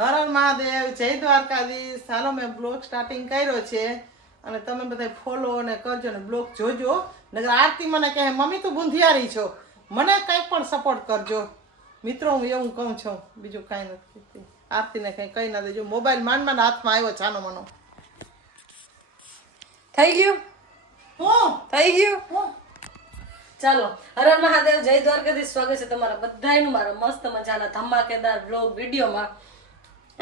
હર હર મહાદેવ જય દ્વારકાધીશ. ચાલો મેં બ્લોગ સ્ટાર્ટિંગ કર્યો છે. અને તમે બધા ફોલો અને કરજો ને બ્લોગ જોજો. નગર આરતી મને કહે મમ્મી તું બુંધિયારી છો. મને કંઈક પણ સપોર્ટ કરજો. મિત્રો હું એવું કહું છું. બીજું કાંઈ નથી આરતીને કંઈ કહી ના દેજો. મોબાઈલ માંડ માંડ હાથમાં આવ્યો છાનો મનો. થઈ ગયું? હું? થઈ ગયું? હું? ચાલો હર હર મહાદેવ જય દ્વારકાધીશ. સ્વાગત છે તમારા બધાનું મારા મસ્ત મજાના ધમાકેદાર બ્લોગ વિડીયોમાં.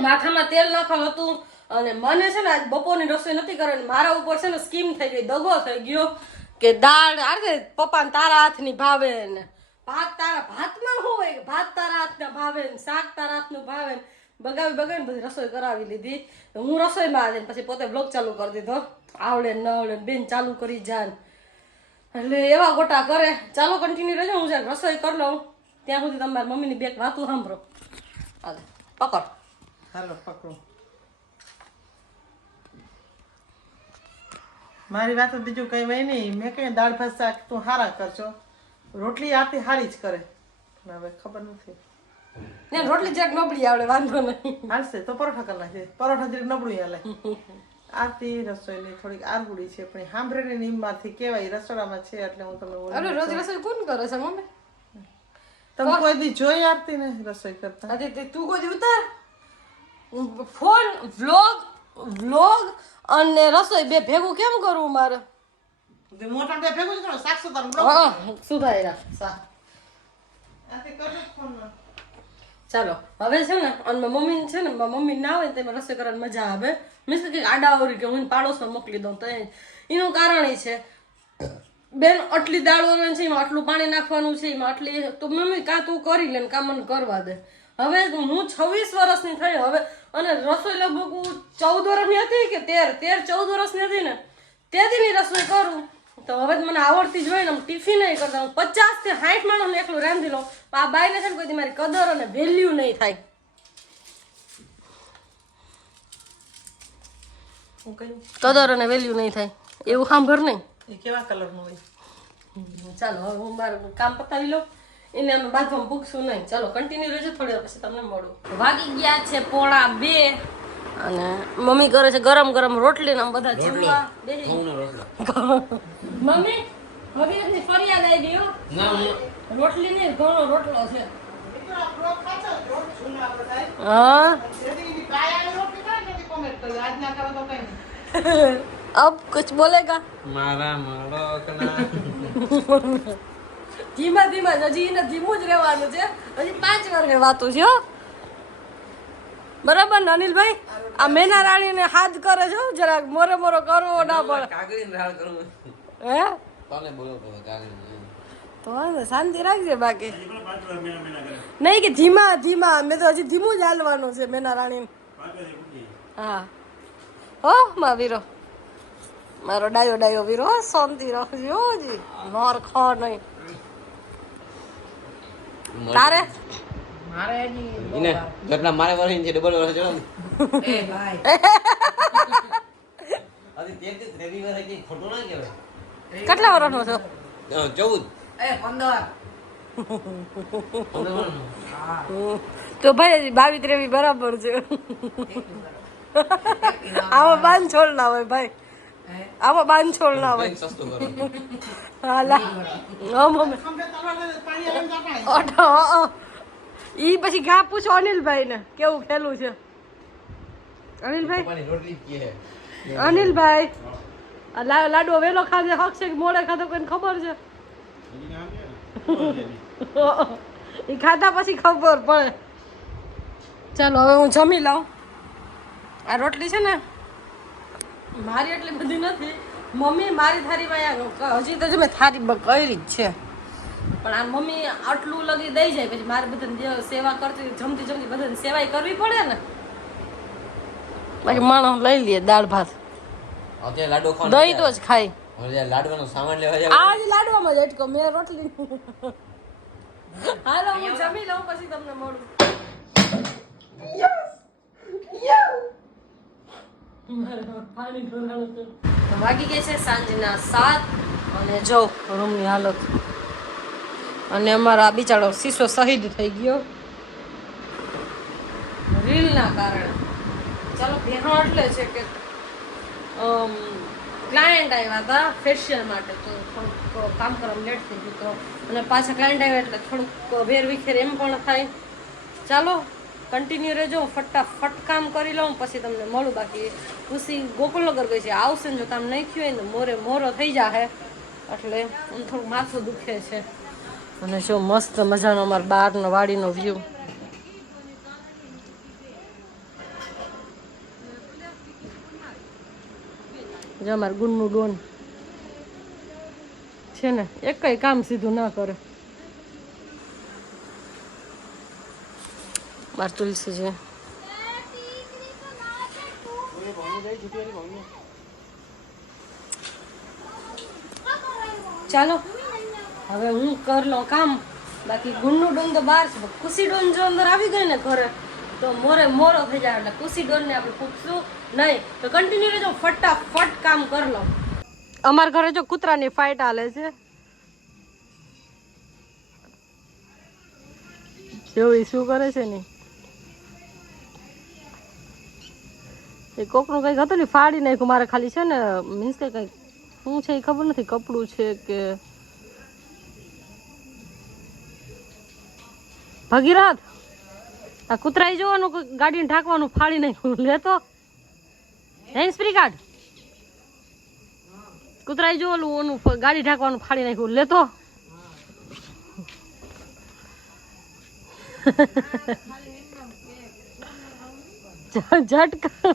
માથામાં તેલ નાખવાનું હતું અને મને છે ને આજ બપોરની રસોઈ નથી કરવાની. મારા ઉપર છે ને સ્કીમ થઈ ગઈ, દગો થઈ ગયો કે દાળ આરે પપ્પાને તારા હાથની ભાવે ને ભાત તારા ભાતમાં શું હોય ભાત તારા હાથના ભાવે ને શાક તારા હાથનું ભાવે ને બગાવી બગાવીને બધી રસોઈ કરાવી લીધી. હું રસોઈમાં આવીને પછી પોતે બ્લોગ ચાલુ કરી દીધો. આવડે ન આવડે બેન ચાલુ કરી જાન એટલે એવા ગોટા કરે. ચાલો કન્ટિન્યુ રહેજો, હું જ્યારે રસોઈ કરી લઉં, ત્યાં સુધી તમારી મમ્મીની બેક વાતું સાંભળો. હાલે, પકડ. હાલો પકડો. મારી વાત તો બીજું કઈ હોય નહીં. મેં કઈ દાળ ભાત શાક તું હારા કરજો રોટલી આરતી હારી જ કરે. હવે ખબર નથી. ને રોટલી જરાક નબળી આવડે વાંધો નહીં. હાલશે તો પરોઠા કરી નાખે પરોઠા જરીક નબળું હાલે. આરતી રસોઈની થોડીક આરગુડી છે પણ સાંભળેલી નીમમાંથી કહેવાય રસોડામાં છે એટલે હું તમને. અરે રોજ રસોઈ કોણ કરે છે મમ્મી? તમે કોઈ દી જોઈ આરતી ને રસોઈ કરતા? અરે તું કોઈ દી ઉતાર? ફોન વ્લોગ વ્લોગ અને રસોઈ બે ભેગું કેમ કરવું મારે? મોટા બે ભેગું કરો શાક સુધારું હા સુધાર્યા સા. આરતી કરજો જ ફોનમાં. ચાલો હવે છે ને અને મમ્મી છે ને મમ્મી ના આવે તેમાં રસોઈ કરવાની મજા આવે. મીન્સ કે આડાવરી કે હું પાડોશમાં મોકલી દઉં તો એનું કારણ એ છે. બેન આટલી દાળ ઓરવાની છે એમાં આટલું પાણી નાખવાનું છે એમાં આટલી તો મમ્મી કાં તું કરી લે ને કાં મને કરવા દે. હવે હું છવ્વીસ વર્ષની થઈ હવે અને રસોઈ લગભગ ચૌદ વર્ષની હતી કે તેર તેર ચૌદ વર્ષની હતી ને તેદીની રસોઈ કરું. તો હવે મને આવડતી જ હોય ને ટિફિન નહીં કરતા હું પચાસથી સાઠ માણસને એકલું રાંધી લઉં. આ બાઈને છે ને કોઈ મારી કદર અને વેલ્યુ નહીં થાય. કદર અને વેલ્યુ નહીં થાય. એવું સાંભળ નહીં. એ કેવા કલરનું હોય? ચાલો હવે હું મારું કામ પતાવી લઉં. એને અમે બાંધવામાં પૂછશું નહીં ચાલો કન્ટિન્યુ રહેજો થોડી વાર પછી તમને મળું વાગી ગયા છે પોણા બે અને મમ્મી કરે છે ગરમ ગરમ રોટલી ને આમ બધા જમવા બેસી મમ્મી હવે એની ફરિયાદ આવી ગઈ હો. રોટલી ને ઘણો રોટલો છે હા अब कुछ बोलेगा મારા મળકના ધીમા ધીમા જ હજી એને ધીમું જ રહેવાનું છે. હજી પાંચ વાર વાતું છે હો. બરાબર ને અનિલભાઈ? આ મેના રાણીને હાથ કરે છો જરાક મોરે મોરો કરવો ના પડે. હે? તને બોલો તો શાંતિ રાખજે બાકી. નહીં કે ધીમા ધીમા મેં તો હજી ધીમું જ હાલવાનું છે મેના રાણી હા. હો મા વીરો. મારો ડાયો ડાયો વીરો હો, શાંતિ રાખજો જી નોર ખો નહીં. તારે? એને ઘટના મારે વળી છે ડબલ વર્ષ ચડો અરે તે તે ત્રેવી વર્ષ કઈ ખોટું ના કહેવાય. કેટલા વર્ષનો છો? ચૌદ. તો ભાઈ બાવી ત્રેવી બરાબર છે. આવો બાંધ છોડ ના હોય ભાઈ. આમાં બાંધછોડ ના હોય. હાલા. મમ્મી ઈ પછી ઘા પૂછો અનિલભાઈ ને કેવું ખેલું છે? અનિલભાઈ? અનિલભાઈ? આ લા- લાડવો વેલો ખાધે હક છે કે મોડે ખાધો કોઈને ખબર છે? એ ખાધા પછી ખબર પડે. ચાલો હવે હું જમી લઉં. આ રોટલી છે ને મારી એટલી બધી નથી. મમ્મી મારી થારીમાં હજી તો મેં બ- કરી જ છે. પણ આ મમ્મી આટલું લગી દઈ જાય પછી મારે બધાને સેવા કરતી જમતી જમતી બધાને સેવાય કરવી પડે ને? બાકી માણસ લઈ લે દાળ ભાત. લાડુ દહીં તો જ ખાય. લાડવાનો સામાન લેવા જાય આજ લાડવામાં જ અટકો મેં રોટલી. હાલો હું જમી લઉં પછી તમને મળું. વાગી ગઈ છે સાંજના સાત અને જો રૂમની હાલત. અને અમારો બિચારો શીશો શહીદ થઈ ગયો. રીલના કારણે. ચાલો બહેનો એટલે છે કે ક્લાયન્ટ આવ્યા હતા ફેશિયલ માટે તો થોડુંક કામ કરવામાં લેટ થઈ ગયું તો. અને પાછા ક્લાયન્ટ આવ્યા એટલે થોડુંક વેર વિખેર એમ પણ થાય. ચાલો કન્ટિન્યુ રહેજો, હું ફટાફટ કામ કરી લઉં, પછી તમને મળું. બાકી ખુશી ગોકુલનગર ગઈ છે. આવશે ને જો કામ નહીં થયું હોય ને, મોરે મોરો થઈ જાહે. એટલે આમ થોડું માથું દુખે છે. અને જો મસ્ત મજાનો અમારો બહારનો વાડીનો વ્યૂ જો અમારે ગુનનું ડોન છે ને, એકય કામ સીધું ના કરે. માર તુલસી છે ચાલો, હવે હું કર લઉં કામ. બાકી ગુણનું ડોન તો બહાર છે ખુશી ડોન જો અંદર આવી ગઈ ને ઘરે, તો મોરે મોરો થઈ જાય. એટલે ખુશી ડોનને આપણે પૂછશું નહીં. તો કન્ટિન્યુ રહેજો, ફટાફટ કામ કર લો અમારા ઘરે જો કૂતરાની ફાઇટ હાલે છે. જોઈ શું કરે છે ને? એ કોકનું કંઈક હતું ને ફાડી નાખ્યું મારે ખાલી છે ને, મીન્સ કે કંઈક શું છે એ ખબર નથી, કપડું છે કે ભગીરથ, આ કૂતરાઈ જોવાનું ગાડીને ઢાંકવાનું, ફાડી નાખ્યું. લેતો હેન્ડ સ્પ્રી કાર્ડ કૂતરાઈ જોવાનું, ઓનું ગાડી ઢાંકવાનું, ફાડી નાખ્યું. લેતો ઝટકા.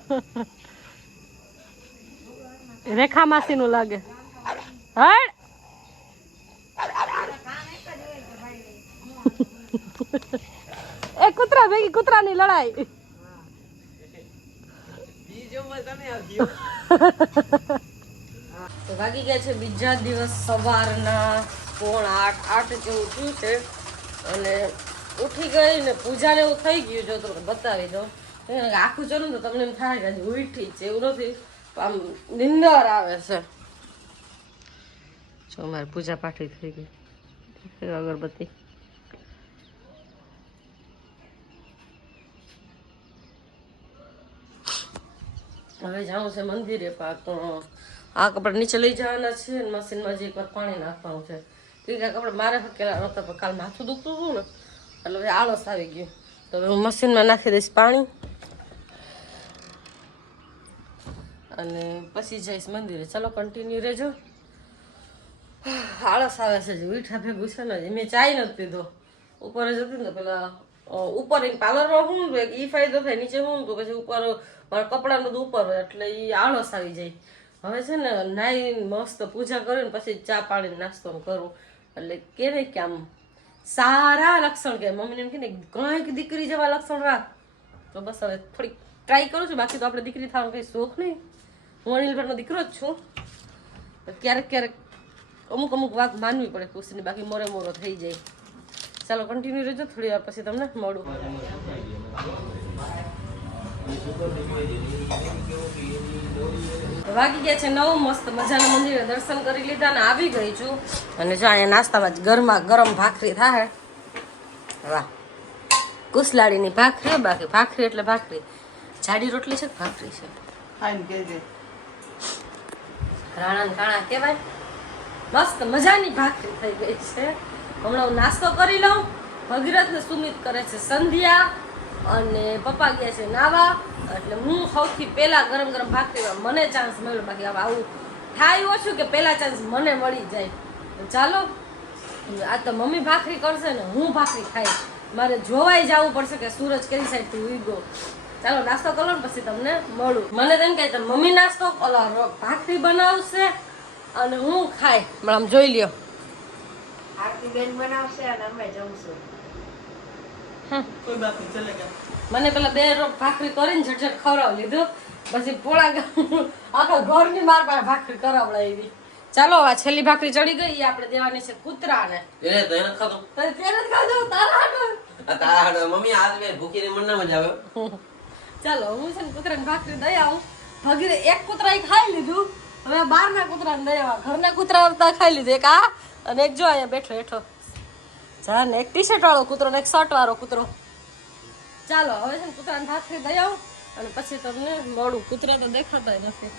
રેખા માસી નું લાગે એ કૂતરા ભેગી કૂતરાની લડાઈ. વાગી ગયા છે બીજા દિવસ સવારના, પોણ આઠ આઠ જેવું થયું છે. અને ઉઠી ગઈ ને પૂજાને એવું થઈ ગયું જો તમને બતાવી દઉં આખું ને તો તમને એમ થાય કે ઉઠી છે એવું નથી. આમ નિંદર આવે છે. જો મારે પૂજા પાઠી થઈ ગઈ. અગરબત્તી. હવે જાઉં છે મંદિરે પાક તો આ કપડા નીચે લઈ જવાના છે અને મશીનમાં જે એકવાર પાણી નાખવાનું છે. કે એ કપડા મારે હકેલા નહોતા પણ કાલ માથું દુખતું હતું ને. એટલે હવે આળસ આવી ગયું. તો હવે હું મશીનમાં નાખી દઈશ પાણી. અને પછી જઈશ મંદિરે. ચાલો કન્ટિન્યુ રહેજો. આળસ આવે છે જે મીઠા ભેગું છે ને મેં ચાય નથી પીધો. ઉપર જ હતી ને પેલા ઉપર પાર્લરમાં હું એ ફાયદો થાય, નીચે હું તો પછી ઉપર મારા કપડાનું બધું ઉપર એટલે એ આળસ આવી જાય. હવે છે ને નાઈ મસ્ત પૂજા કરીને પછી ચા પાણી નાસ્તો કરું. એટલે કે ને કે આમ સારા લક્ષણ કે મમ્મીને એમ કે ને કંઈક દીકરી જેવા લક્ષણ રાખ. તો બસ હવે થોડીક ટ્રાય કરું છું. બાકી તો આપણે દીકરી થવાનો કંઈ શોખ નહીં. હું અનિલભાઈનો દીકરો જ છું. ક્યારેક ક્યારેક અમુક અમુક વાત માનવી પડે ખુશીની, બાકી મોરે મોરો થઈ જાય. ચાલો કન્ટિન્યુ રહેજો, થોડી વાર પછી તમને મળું. વાગી ગયા છે નવ, મસ્ત મજાના મંદિરે દર્શન કરી લીધા અને આવી ગઈ છું. અને જો અહીંયા નાસ્તામાં ગરમા ગરમ ભાખરી થાય વાહ. કુસલાડીની ભાખરી બાકી ભાખરી એટલે ભાખરી. જાડી રોટલી છે કે ભાખરી છે? રાણા કાણા કહેવાય. મસ્ત મજાની ભાખરી થઈ ગઈ છે. હમણાં હું નાસ્તો કરી લઉં. ભગીરથ ને સુમિત કરે છે સંધ્યા અને પપ્પા ગયા છે નાવા. એટલે હું સૌથી પહેલાં ગરમ ગરમ ભાખરીમાં મને ચાન્સ મળ્યો. બાકી હવે આવું થાય ઓછું કે પહેલાં ચાન્સ મને મળી જાય. ચાલો, આ તો મમ્મી ભાખરી કરશે ને હું ભાખરી ખાઈ મારે જોવાઈ જવું પડશે કે સૂરજ કેવી સાઈડથી ઉગ્યો. ચાલો નાસ્તો કરો ને પછી તમને મળું. મને તેમ કહે મમ્મી નાસ્તો ભાખરી બનાવશે અને હું ખાય પણ આમ જોઈ લ્યો. આરતી બેન બનાવશે અને અમે જમશું. કોઈ બાત નહીં ચલેગા મને પેલા બે રોટ ભાખરી કરીને ઝટઝટ ખવડાવી લીધું. પછી પોળા ગામ આખા ઘરની માર પાસે ભાખરી કરાવડાવી ચાલો આ છેલ્લી ભાખરી ચડી ગઈ. આપણે દેવાની છે કૂતરાને. એ તો એને ખાધું? તેને જ ખાધો તારા હાડો. તારા હાડો. મમ્મી આજ મેં ભૂખીને મને ના મજા આવે. ચાલો, હું છે ને કૂતરાને ભાખરી દઈ આવું. ભગીરે એક કૂતરાએ ખાઈ લીધું. હવે બહારના કૂતરાને દઈ આવા. ઘરના કૂતરા આવતા ખાઈ લીધું. એક આ અને એક જો અહીંયા બેઠો, હેઠો. જા એક ટી શર્ટ વાળો કૂતરો ને એક શર્ટ વાળો કૂતરો. ચાલો, હવે છે ને કૂતરાને ભાખરી દઈ આવું. અને પછી તમને મળું કૂતરા તો દેખાતા નથી.